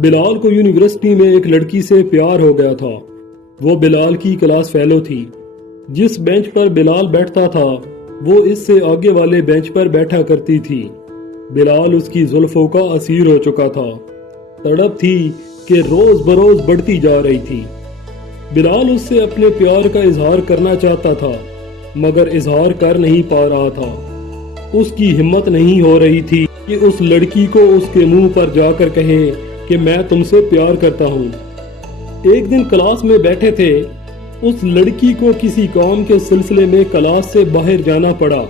بلال کو یونیورسٹی میں ایک لڑکی سے پیار ہو گیا تھا۔ وہ بلال کی کلاس فیلو تھی۔ جس بینچ پر بلال بیٹھتا تھا وہ اس سے آگے والے بینچ پر بیٹھا کرتی تھی۔ بلال اس کی زلفوں کا اسیر ہو چکا تھا۔ تڑپ تھی کہ روز بروز بڑھتی جا رہی تھی۔ بلال اس سے اپنے پیار کا اظہار کرنا چاہتا تھا مگر اظہار کر نہیں پا رہا تھا۔ اس کی ہمت نہیں ہو رہی تھی کہ اس لڑکی کو اس کے منہ پر جا کر کہے کہ میں تم سے پیار کرتا ہوں۔ ایک دن کلاس میں بیٹھے تھے، اس لڑکی کو کسی کام کے سلسلے میں کلاس سے باہر جانا پڑا۔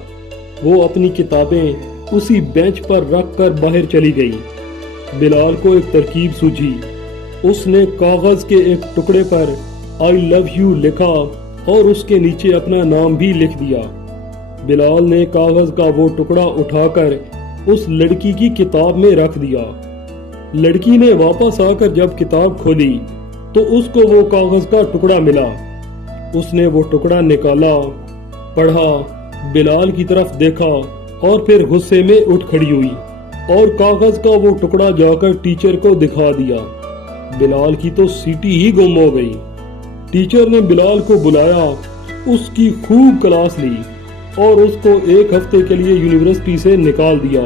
وہ اپنی کتابیں اسی بینچ پر رکھ کر باہر چلی گئی۔ بلال کو ایک ترکیب سوجھی۔ اس نے کاغذ کے ایک ٹکڑے پر آئی لو یو لکھا اور اس کے نیچے اپنا نام بھی لکھ دیا۔ بلال نے کاغذ کا وہ ٹکڑا اٹھا کر اس لڑکی کی کتاب میں رکھ دیا۔ لڑکی نے واپس آ کر جب کتاب کھولی تو اس کو وہ کاغذ کا ٹکڑا ملا۔ اس نے وہ ٹکڑا نکالا، پڑھا، بلال کی طرف دیکھا اور پھر غصے میں اٹھ کھڑی ہوئی اور کاغذ کا وہ ٹکڑا جا کر ٹیچر کو دکھا دیا۔ بلال کی تو سیٹی ہی گم ہو گئی۔ ٹیچر نے بلال کو بلایا، اس کی خوب کلاس لی اور اس کو ایک ہفتے کے لیے یونیورسٹی سے نکال دیا۔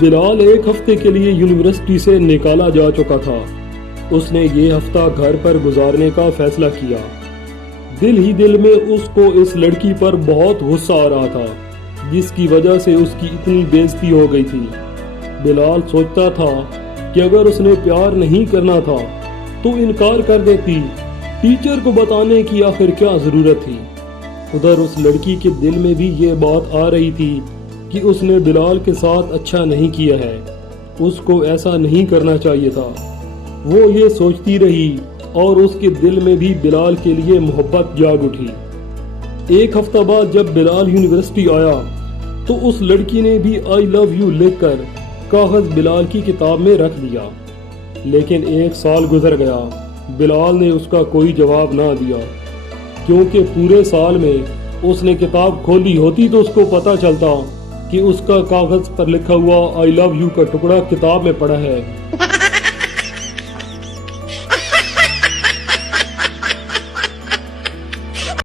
بلال ایک ہفتے کے لیے یونیورسٹی سے نکالا جا چکا تھا۔ اس نے یہ ہفتہ گھر پر گزارنے کا فیصلہ کیا۔ دل ہی دل میں اس کو اس لڑکی پر بہت غصہ آ رہا تھا جس کی وجہ سے اس کی اتنی بے عزتی ہو گئی تھی۔ بلال سوچتا تھا کہ اگر اس نے پیار نہیں کرنا تھا تو انکار کر دیتی، ٹیچر کو بتانے کی آخر کیا ضرورت تھی۔ ادھر اس لڑکی کے دل میں بھی یہ بات آ رہی تھی کہ اس نے بلال کے ساتھ اچھا نہیں کیا ہے، اس کو ایسا نہیں کرنا چاہیے تھا۔ وہ یہ سوچتی رہی اور اس کے دل میں بھی بلال کے لیے محبت جاگ اٹھی۔ ایک ہفتہ بعد جب بلال یونیورسٹی آیا تو اس لڑکی نے بھی آئی لو یو لکھ کر کاغذ بلال کی کتاب میں رکھ دیا۔ لیکن ایک سال گزر گیا، بلال نے اس کا کوئی جواب نہ دیا، کیونکہ پورے سال میں اس نے کتاب کھولی ہوتی تو اس کو پتہ چلتا کہ اس کا کاغذ پر لکھا ہوا آئی لو یو کا ٹکڑا کتاب میں پڑا ہے۔